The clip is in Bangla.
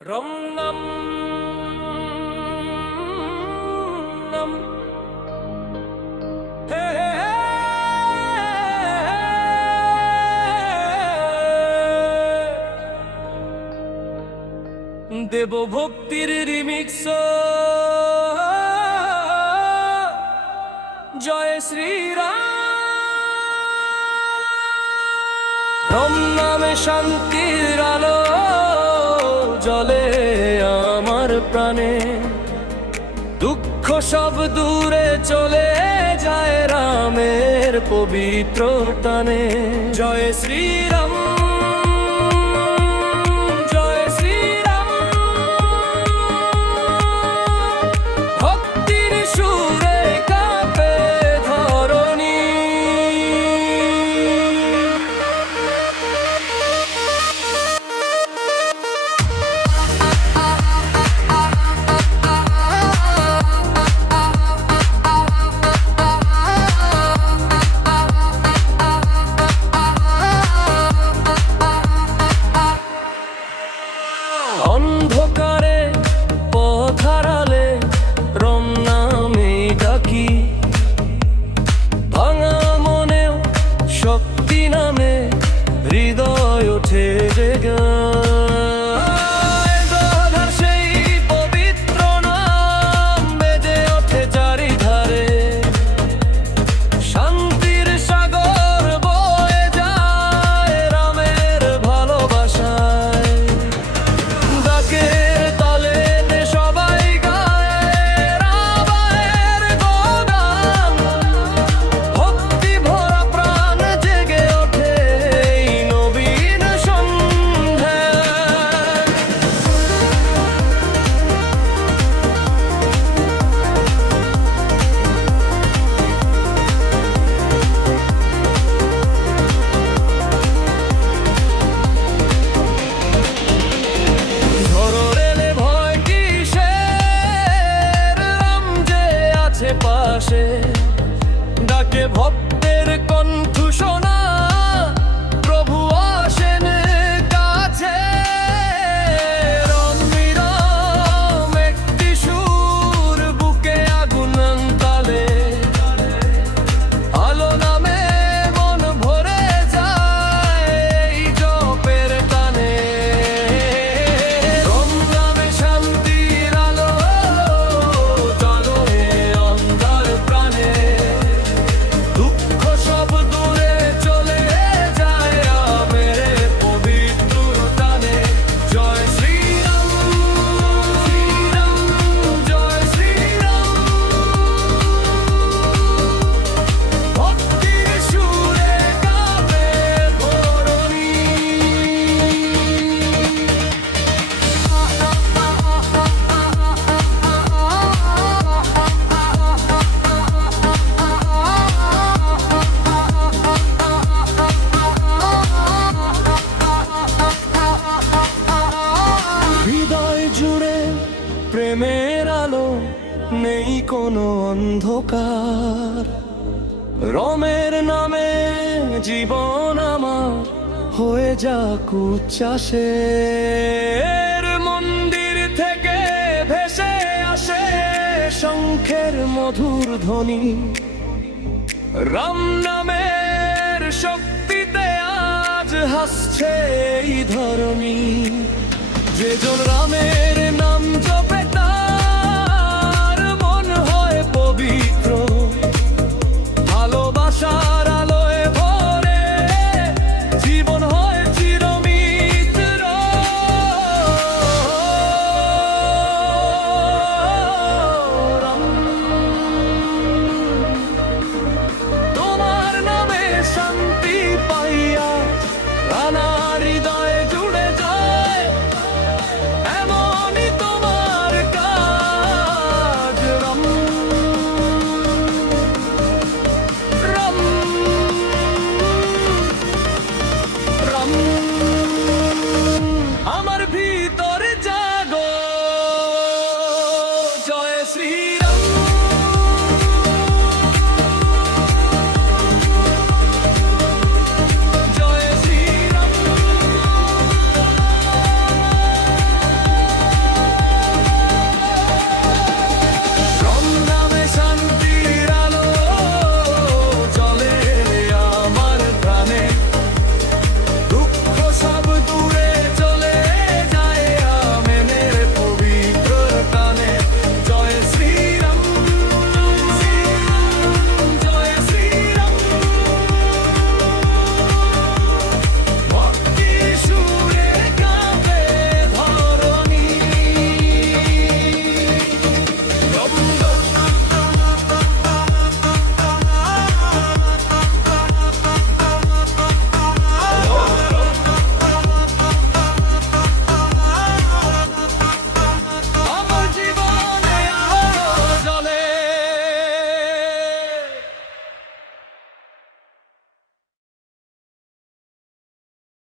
রম নাম নাম হে হে হে। দেব ভক্তির রিমিক্স জয় শ্রীরাম। রম নামে শান্তির আলো জ্বলে আমার প্রাণে, দুঃখ সব দূরে চলে যায় রামের পবিত্র টানে। জয় শ্রীরাম জয় শ্রীরাম, ভক্তির সুরে কাঁপে ধরণী। অন্ধকারে পথ হারালে রম নামে ডাকি, ভাঙা মনেও শক্তি নামে হৃদয় ওঠে জেগে। সেই পবিত্র নাম বেজে ওঠে চারিধারে, শান্তির সাগর বয়ে যায় রামের ভালোবাসায়। ডাকের তালে সবাই গায় রামের গান, ভক্তি ভরা প্রাণ জেগে ওঠে এই নবীন সন্ধ্যায়। ঝড় এলে ভয় কিসের, রাম যে আছে পাশে। ডাকে ভক্তের কণ্ঠ শোনা, প্রভু আসেন কাছে। রম বিরাম একটি সুর, বুকে আগুন তালে, আলো নামে মন ভরে যায় এই জপের টানে। রম নামে শান্তির আলো জ্বলে অন্ধকার প্রাণে, দুঃখ সব দূরে চলে যায় রামের পবিত্র টানে। জয় শ্রীরাম শ্রীরাম জয় শ্রীরাম, ভক্তির সুরে কাঁপে ধরণী। হৃদয় জুড়ে প্রেমের আলো, নেই কোনো অন্ধকার। রমের নামে জীবন আমার হয়ে যাক উচ্ছ্বাসের। মন্দির থেকে ভেসে আসে শঙ্খের মধুর ধ্বনি, রাম নামের শক্তিতে আজ হাসছে এই ধরণী। যে জন রামের